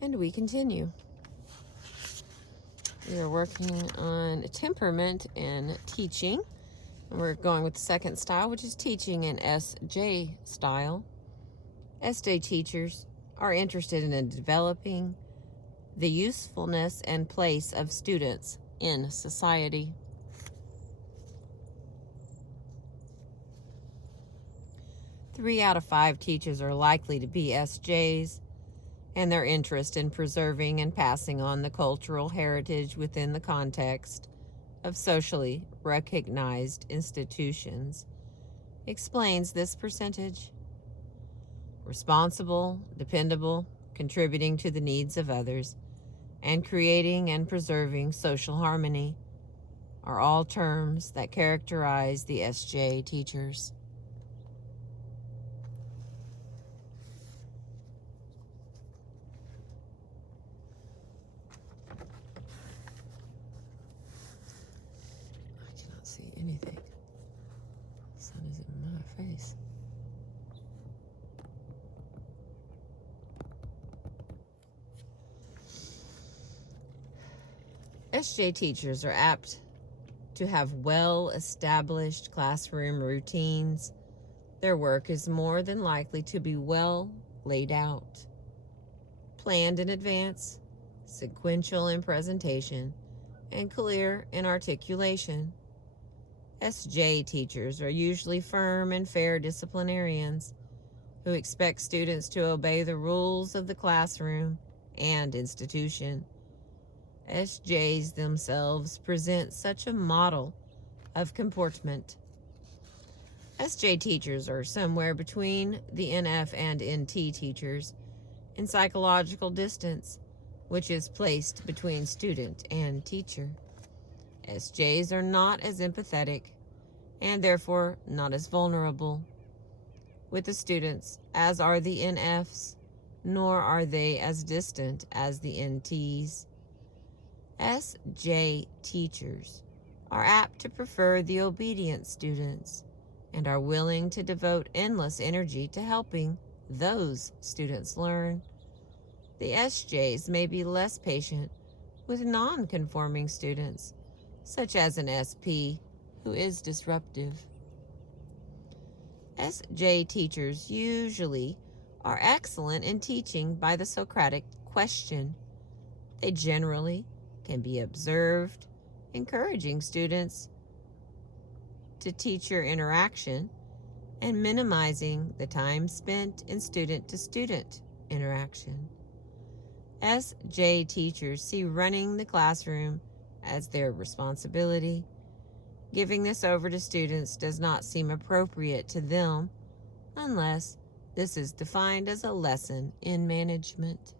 And we continue. We are working on temperament in teaching. And we're going with the second style, which is teaching in SJ style. SJ teachers are interested in developing the usefulness and place of students in society. Three out of 5 teachers are likely to be SJs, and their interest in preserving and passing on the cultural heritage within the context of socially recognized institutions explains this percentage. Responsible, dependable, contributing to the needs of others, and creating and preserving social harmony are all terms that characterize the SJ teachers. I cannot see anything. The sun is in my face. SJ teachers are apt to have well-established classroom routines. Their work is more than likely to be well laid out, planned in advance, sequential in presentation, and clear in articulation. SJ teachers are usually firm and fair disciplinarians who expect students to obey the rules of the classroom and institution. SJs themselves present such a model of comportment. SJ teachers are somewhere between the NF and NT teachers in psychological distance, which is placed between student and teacher. SJs are not as empathetic and therefore not as vulnerable with the students as are the NFs, nor are they as distant as the NTs. SJ teachers are apt to prefer the obedient students and are willing to devote endless energy to helping those students learn. The SJs may be less patient with non-conforming students, such as an SP who is disruptive. SJ teachers usually are excellent in teaching by the Socratic question. They generally can be observed, encouraging students to teacher interaction and minimizing the time spent in student-to-student interaction. SJ teachers see running the classroom as their responsibility. Giving this over to students does not seem appropriate to them unless this is defined as a lesson in management.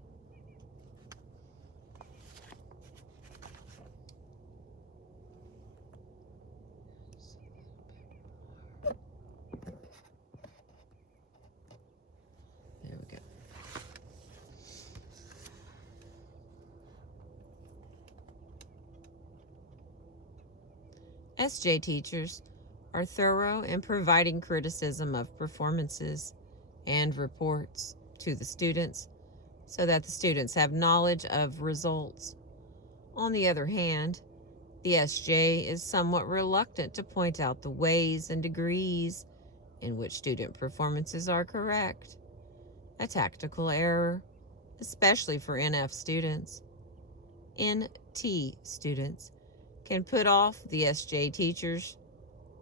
There we go. SJ teachers are thorough in providing criticism of performances and reports to the students so that the students have knowledge of results. On the other hand, the SJ is somewhat reluctant to point out the ways and degrees in which student performances are correct, a tactical error, especially for NF students. NT students can put off the SJ teachers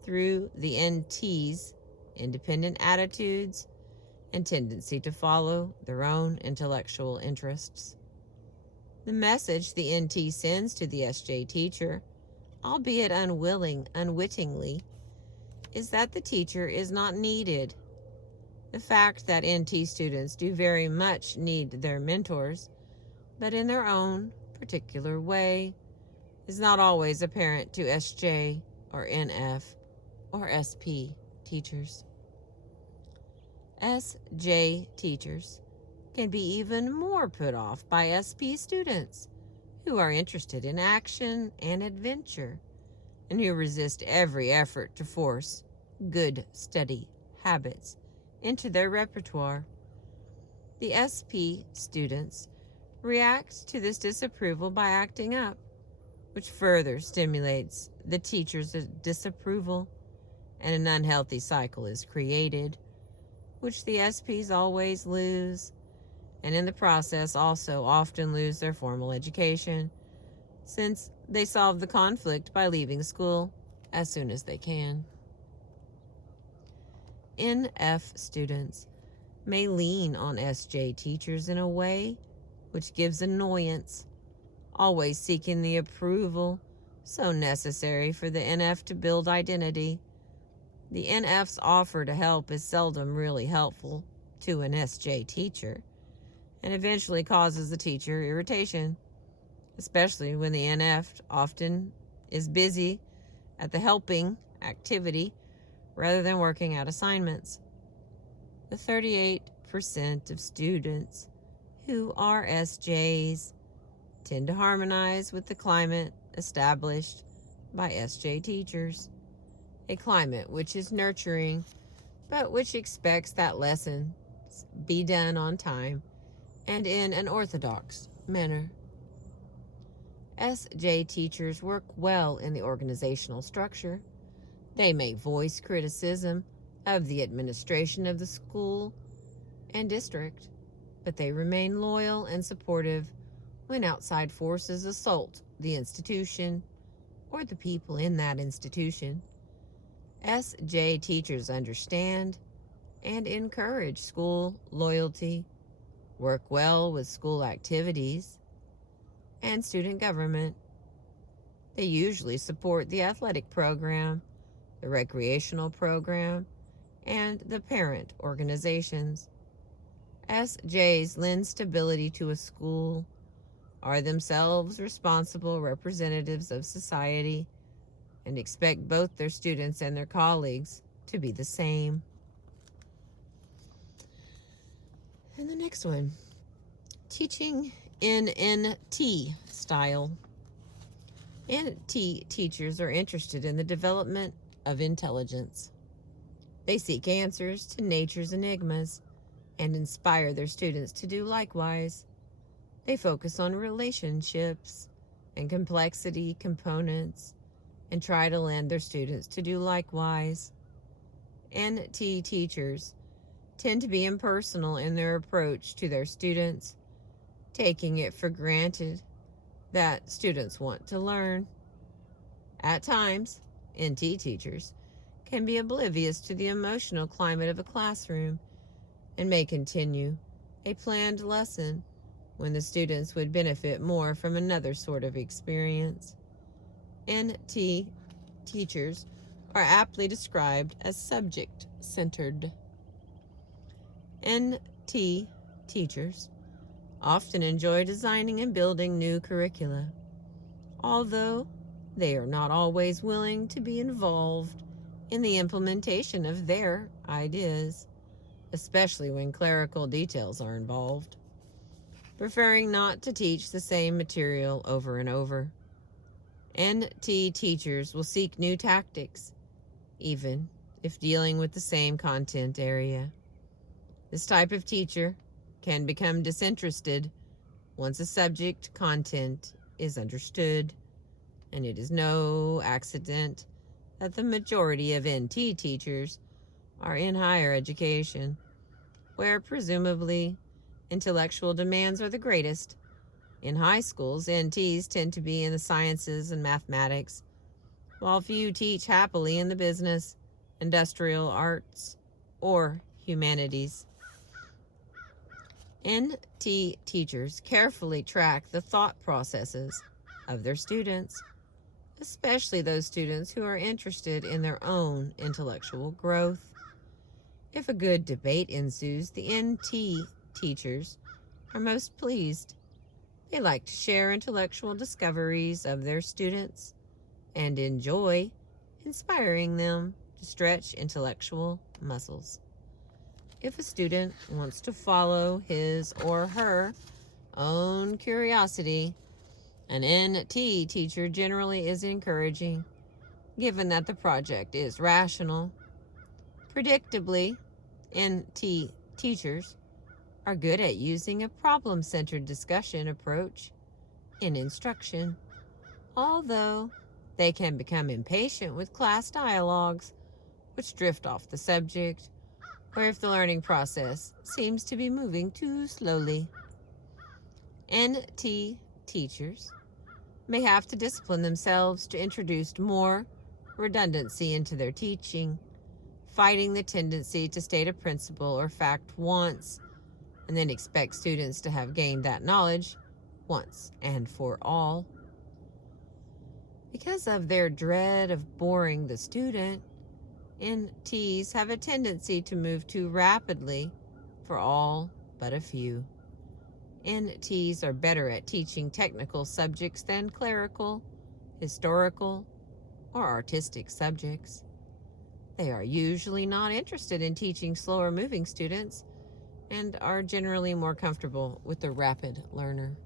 through the NT's independent attitudes and tendency to follow their own intellectual interests. The message the NT sends to the SJ teacher, albeit unwittingly, is that the teacher is not needed. The fact that NT students do very much need their mentors, but in their own particular way, is not always apparent to SJ or NF or SP teachers. SJ teachers can be even more put off by SP students who are interested in action and adventure and who resist every effort to force good study habits into their repertoire. The SP students reacts to this disapproval by acting up, which further stimulates the teacher's disapproval, and an unhealthy cycle is created, which the SPs always lose, and in the process also often lose their formal education, since they solve the conflict by leaving school as soon as they can. NF students may lean on SJ teachers in a way which gives annoyance, always seeking the approval so necessary for the NF to build identity. The NF's offer to help is seldom really helpful to an SJ teacher, and eventually causes the teacher irritation, especially when the NF often is busy at the helping activity rather than working out assignments. The 38% of students who are SJs tend to harmonize with the climate established by SJ teachers, a climate which is nurturing, but which expects that lessons be done on time and in an orthodox manner. SJ teachers work well in the organizational structure. They may voice criticism of the administration of the school and district, but they remain loyal and supportive when outside forces assault the institution or the people in that institution. SJ teachers understand and encourage school loyalty, work well with school activities, and student government. They usually support the athletic program, the recreational program, and the parent organizations. SJs lend stability to a school, are themselves responsible representatives of society, and expect both their students and their colleagues to be the same. And the next one, teaching in NT style. NT teachers are interested in the development of intelligence. They seek answers to nature's enigmas and inspire their students to do likewise. They focus on relationships and complexity components and try to lend their students to do likewise. NT teachers tend to be impersonal in their approach to their students, taking it for granted that students want to learn. At times, NT teachers can be oblivious to the emotional climate of a classroom and may continue a planned lesson when the students would benefit more from another sort of experience. NT teachers are aptly described as subject-centered. NT teachers often enjoy designing and building new curricula, although they are not always willing to be involved in the implementation of their ideas, especially when clerical details are involved, preferring not to teach the same material over and over. NT teachers will seek new tactics, even if dealing with the same content area. This type of teacher can become disinterested once a subject content is understood, and it is no accident that the majority of NT teachers are in higher education, where presumably intellectual demands are the greatest. In high schools, NTs tend to be in the sciences and mathematics, while few teach happily in the business, industrial arts, or humanities. NT teachers carefully track the thought processes of their students, especially those students who are interested in their own intellectual growth. If a good debate ensues, the NT teachers are most pleased. They like to share intellectual discoveries of their students and enjoy inspiring them to stretch intellectual muscles. If a student wants to follow his or her own curiosity, an NT teacher generally is encouraging, given that the project is rational. Predictably, NT teachers are good at using a problem-centered discussion approach in instruction, although they can become impatient with class dialogues which drift off the subject, or if the learning process seems to be moving too slowly. NT teachers may have to discipline themselves to introduce more redundancy into their teaching, fighting the tendency to state a principle or fact once and then expect students to have gained that knowledge once and for all. Because of their dread of boring the student, NTs have a tendency to move too rapidly for all but a few. NTs are better at teaching technical subjects than clerical, historical, or artistic subjects. They are usually not interested in teaching slower moving students and are generally more comfortable with the rapid learner.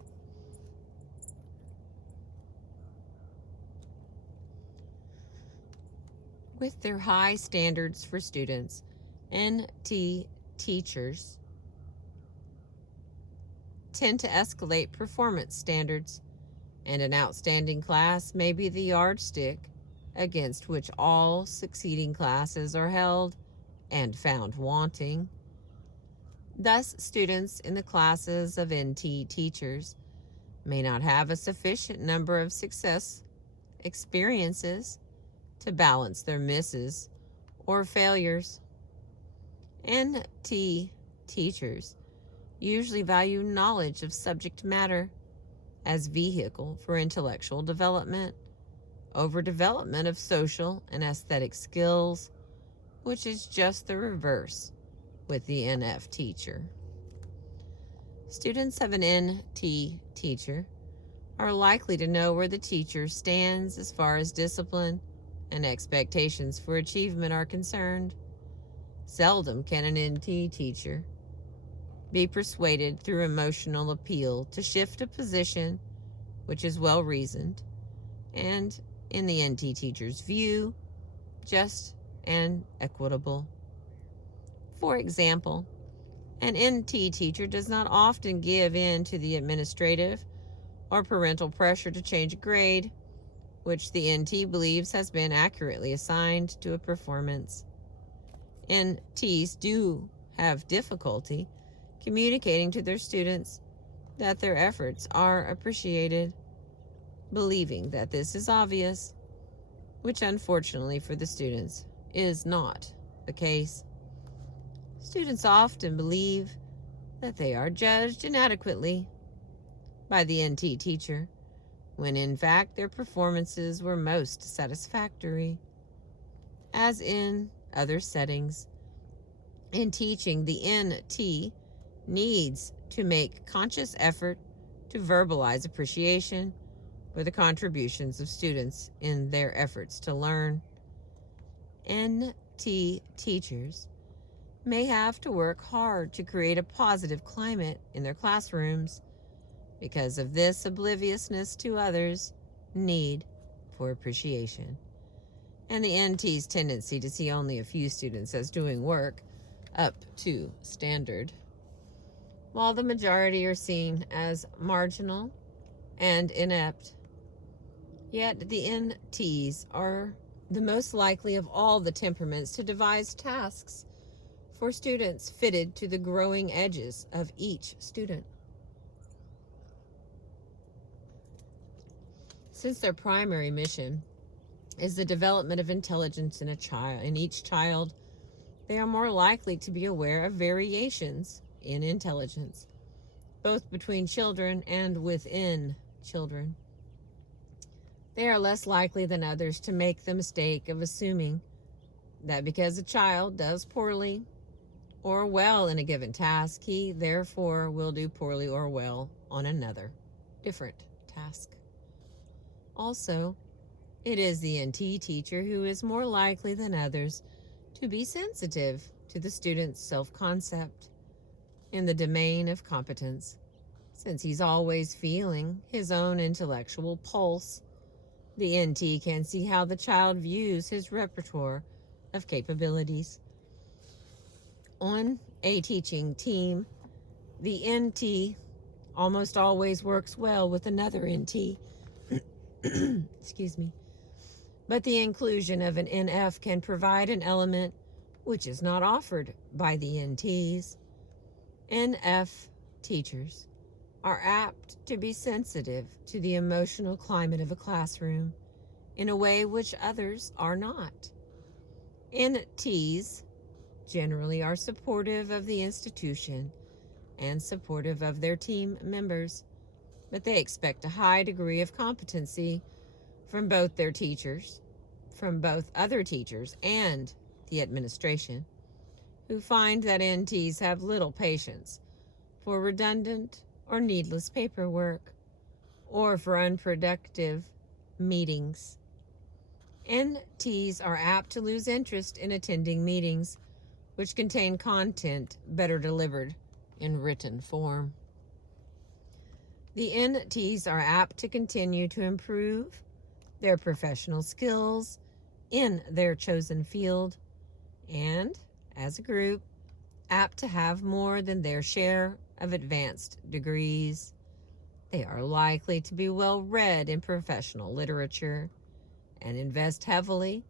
With their high standards for students, NT teachers tend to escalate performance standards, and an outstanding class may be the yardstick against which all succeeding classes are held and found wanting. Thus, students in the classes of NT teachers may not have a sufficient number of success experiences to balance their misses or failures. NT teachers usually value knowledge of subject matter as vehicle for intellectual development over development of social and aesthetic skills, which is just the reverse with the NF teacher. Students of an NT teacher are likely to know where the teacher stands as far as discipline and expectations for achievement are concerned. Seldom can an NT teacher be persuaded through emotional appeal to shift a position which is well reasoned and, in the NT teacher's view, just and equitable. For example, an NT teacher does not often give in to the administrative or parental pressure to change a grade, which the NT believes has been accurately assigned to a performance. NTs do have difficulty communicating to their students that their efforts are appreciated, believing that this is obvious, which unfortunately for the students is not the case. Students often believe that they are judged inadequately by the NT teacher, when in fact their performances were most satisfactory. As in other settings, in teaching, the NT needs to make conscious effort to verbalize appreciation for the contributions of students in their efforts to learn. NT teachers may have to work hard to create a positive climate in their classrooms because of this obliviousness to others' need for appreciation, and the NT's tendency to see only a few students as doing work up to standard, while the majority are seen as marginal and inept. Yet the NTs are the most likely of all the temperaments to devise tasks for students fitted to the growing edges of each student. Since their primary mission is the development of intelligence in each child, they are more likely to be aware of variations in intelligence, both between children and within children. They are less likely than others to make the mistake of assuming that because a child does poorly or well in a given task, he therefore will do poorly or well on another, different task. Also, it is the NT teacher who is more likely than others to be sensitive to the student's self-concept in the domain of competence, since he's always feeling his own intellectual pulse. The NT can see how the child views his repertoire of capabilities. On a teaching team, The NT almost always works well with another NT. Excuse me. But the inclusion of an NF can provide an element which is not offered by the NTs. NF teachers are apt to be sensitive to the emotional climate of a classroom in a way which others are not. NTs generally are supportive of the institution and supportive of their team members, but they expect a high degree of competency from both their teachers, from both other teachers and the administration, who find that NTs have little patience for redundant or needless paperwork or for unproductive meetings. NTs are apt to lose interest in attending meetings which contain content better delivered in written form. The NTs are apt to continue to improve their professional skills in their chosen field and, as a group, apt to have more than their share of advanced degrees. They are likely to be well read in professional literature and invest heavily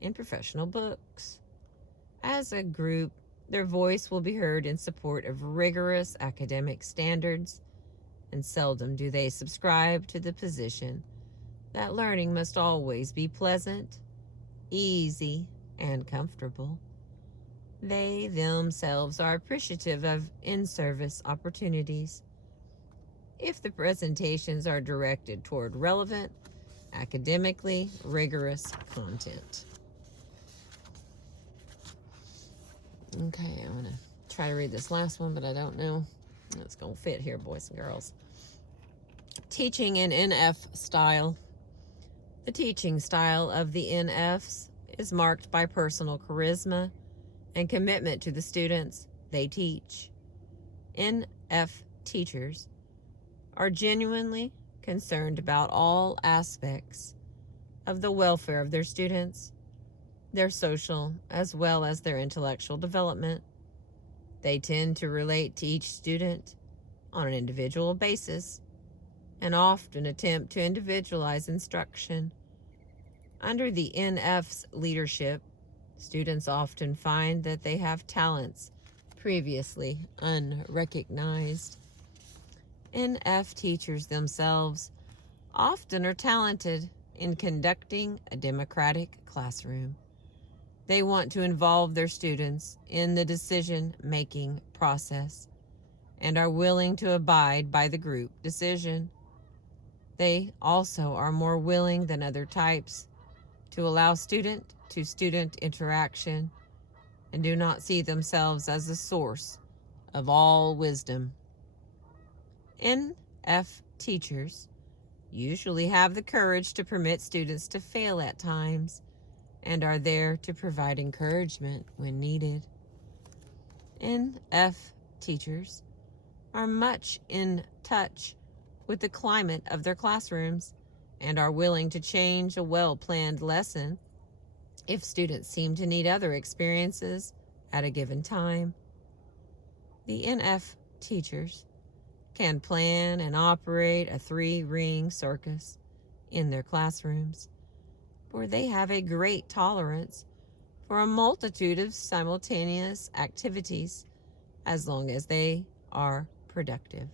in professional books. As a group, their voice will be heard in support of rigorous academic standards, and seldom do they subscribe to the position that learning must always be pleasant, easy, and comfortable. They themselves are appreciative of in-service opportunities if the presentations are directed toward relevant, academically rigorous content. Okay, I'm going to try to read this last one, but I don't know it's going to fit here, boys and girls. Teaching in NF style. The teaching style of the NFs is marked by personal charisma and commitment to the students they teach. NF teachers are genuinely concerned about all aspects of the welfare of their students, their social as well as their intellectual development. They tend to relate to each student on an individual basis and often attempt to individualize instruction. Under the NF's leadership, students often find that they have talents previously unrecognized. NF teachers themselves often are talented in conducting a democratic classroom. They want to involve their students in the decision-making process and are willing to abide by the group decision. They also are more willing than other types to allow student-to-student interaction and do not see themselves as the source of all wisdom. NF teachers usually have the courage to permit students to fail at times and are there to provide encouragement when needed. NF teachers are much in touch with the climate of their classrooms and are willing to change a well-planned lesson if students seem to need other experiences at a given time. The NF teachers can plan and operate a 3-ring circus in their classrooms, for they have a great tolerance for a multitude of simultaneous activities as long as they are productive.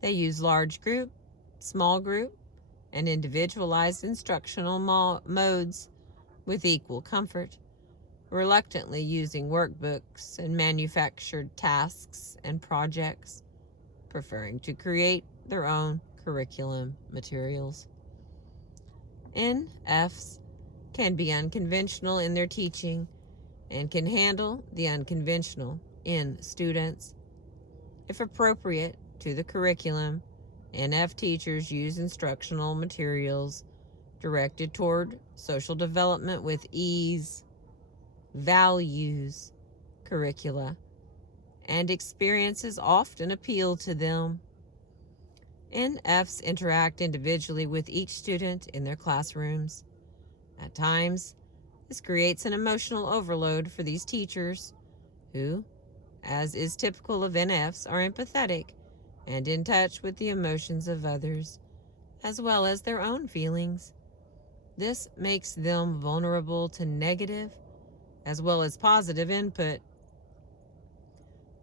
They use large group, small group, and individualized instructional modes with equal comfort, reluctantly using workbooks and manufactured tasks and projects, preferring to create their own curriculum materials. NFs can be unconventional in their teaching and can handle the unconventional in students. If appropriate to the curriculum, NF teachers use instructional materials directed toward social development with ease, values, curricula, and experiences often appeal to them. NFs interact individually with each student in their classrooms. At times, this creates an emotional overload for these teachers who, as is typical of NFs, are empathetic and in touch with the emotions of others, as well as their own feelings. This makes them vulnerable to negative as well as positive input.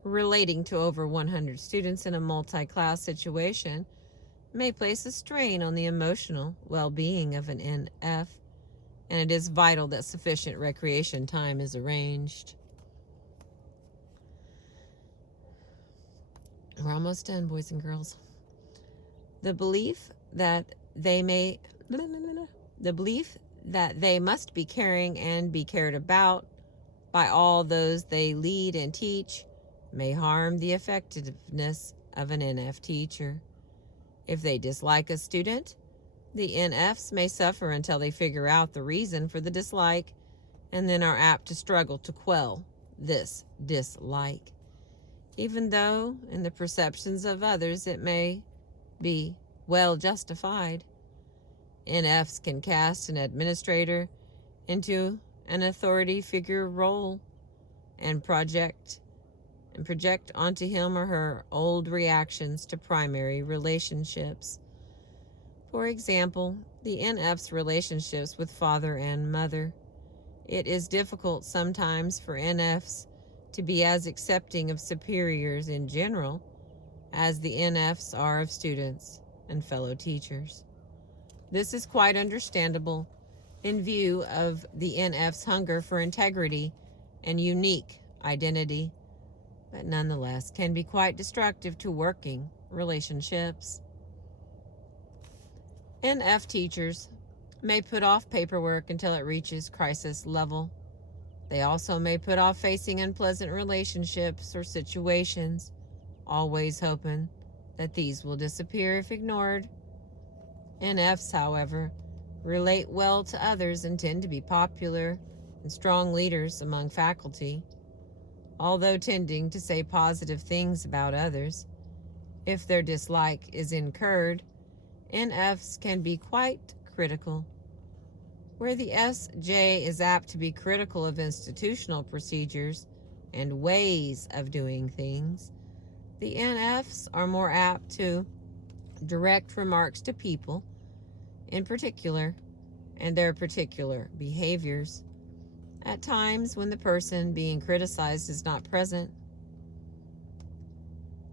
Relating to over 100 students in a multi-class situation may place a strain on the emotional well-being of an NF, and it is vital that sufficient recreation time is arranged. We're almost done, boys and girls. The belief that they must be caring and be cared about by all those they lead and teach may harm the effectiveness of an NF teacher. If they dislike a student, the NFs may suffer until they figure out the reason for the dislike, and then are apt to struggle to quell this dislike, even though in the perceptions of others it may be well justified. NFs can cast an administrator into an authority figure role and project onto him or her old reactions to primary relationships. For example, the NF's relationships with father and mother. It is difficult sometimes for NFs to be as accepting of superiors in general as the NFs are of students and fellow teachers. This is quite understandable in view of the NF's hunger for integrity and unique identity, but nonetheless can be quite destructive to working relationships. NF teachers may put off paperwork until it reaches crisis level. They also may put off facing unpleasant relationships or situations, always hoping that these will disappear if ignored. NFs, however, relate well to others and tend to be popular and strong leaders among faculty, although tending to say positive things about others. If their dislike is incurred, NFs can be quite critical. Where the SJ is apt to be critical of institutional procedures and ways of doing things, the NFs are more apt to direct remarks to people in particular and their particular behaviors at times when the person being criticized is not present.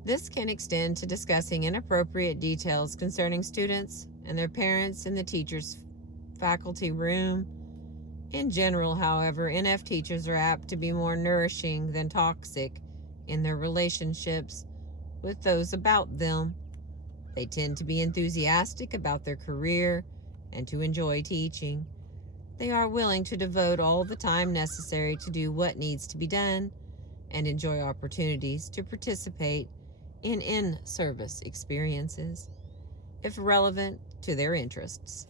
This can extend to discussing inappropriate details concerning students and their parents in the teacher's faculty room. In general, however, NF teachers are apt to be more nourishing than toxic in their relationships with those about them. They tend to be enthusiastic about their career and to enjoy teaching. They are willing to devote all the time necessary to do what needs to be done and enjoy opportunities to participate in in-service experiences, if relevant to their interests.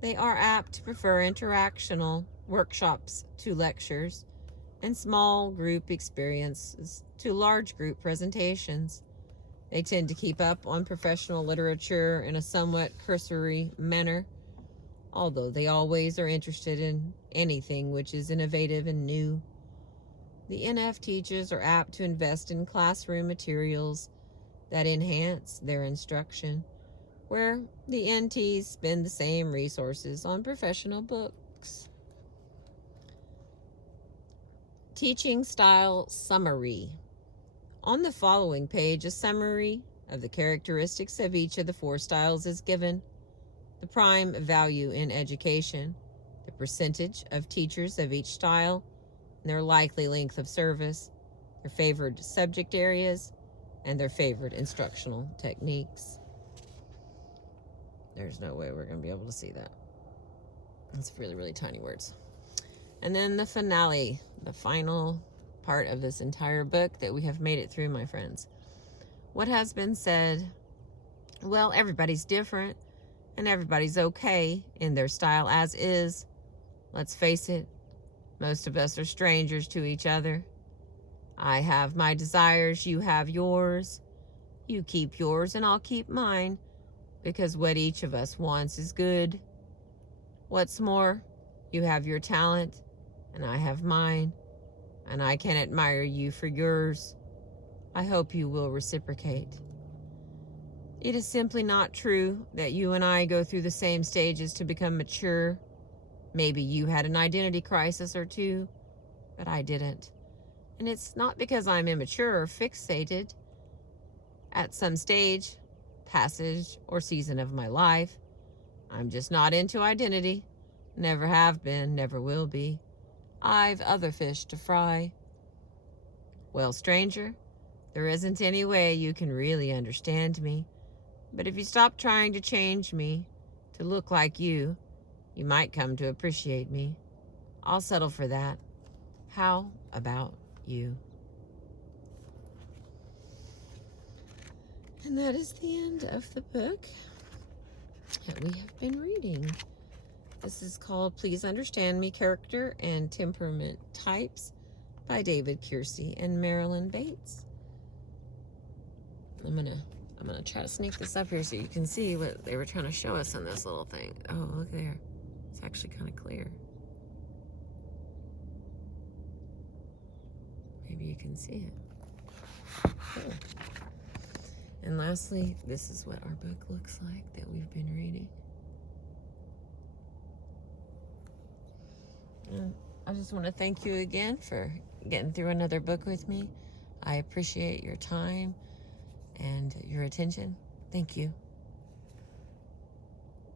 They are apt to prefer interactional workshops to lectures and small group experiences to large group presentations. They tend to keep up on professional literature in a somewhat cursory manner, although they always are interested in anything which is innovative and new. The NF teachers are apt to invest in classroom materials that enhance their instruction, where the NTs spend the same resources on professional books. Teaching style summary. On the following page, a summary of the characteristics of each of the 4 styles is given. The prime value in education, the percentage of teachers of each style, and their likely length of service, their favored subject areas, and their favorite instructional techniques. There's no way we're going to be able to see that. It's really, really tiny words. And then the finale, the final part of this entire book that we have made it through, my friends. What has been said? Well, everybody's different and everybody's okay in their style as is. Let's face it, most of us are strangers to each other. I have my desires, you have yours. You keep yours and I'll keep mine, because what each of us wants is good. What's more, you have your talent and I have mine. and I can admire you for yours. I hope you will reciprocate. It is simply not true that you and I go through the same stages to become mature. Maybe you had an identity crisis or two, but I didn't. And it's not because I'm immature or fixated. At some stage, passage, or season of my life, I'm just not into identity. Never have been, never will be. I've other fish to fry. Well, stranger, there isn't any way you can really understand me. But if you stop trying to change me to look like you might come to appreciate me. I'll settle for that. How about you? And that is the end of the book that we have been reading. This is called Please Understand Me, Character and Temperament Types by David Kiersey and Marilyn Bates. I'm gonna try to sneak this up here so you can see what they were trying to show us in this little thing. Oh, look there. It's actually kind of clear. Maybe you can see it. Cool. And lastly, this is what our book looks like that we've been reading. And I just want to thank you again for getting through another book with me. I appreciate your time and your attention. Thank you.